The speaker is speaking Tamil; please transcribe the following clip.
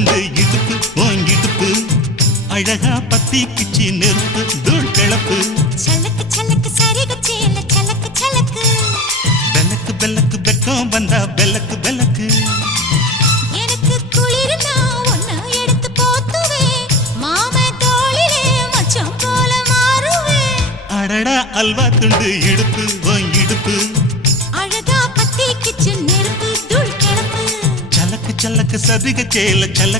துண்டு இடுப்பு ஓன் இடுப்பு அழகா பத்திக்குச்சி நெருப்பு தூள் கிளப்பு சலக்கு சலக்கு சரிக சேல சலக்கு சலக்கு பெலக்கு பெலக்கு பெக்கம் வந்தா பெலக்கு பெலக்கு எனக்கு குளிர்னா ஒன்ன எடுத்து போத்துவே மாமே தோளிலே மச்சான் போல மாறுவே அடடா அல்வா துண்டு இடுப்பு ஓன் இடுப்பு அழகா பத்திக்குச்சி நெருப்பு தூள் கிளப்பு சலக்கு சலக்கு சரிக சேல சலக்கு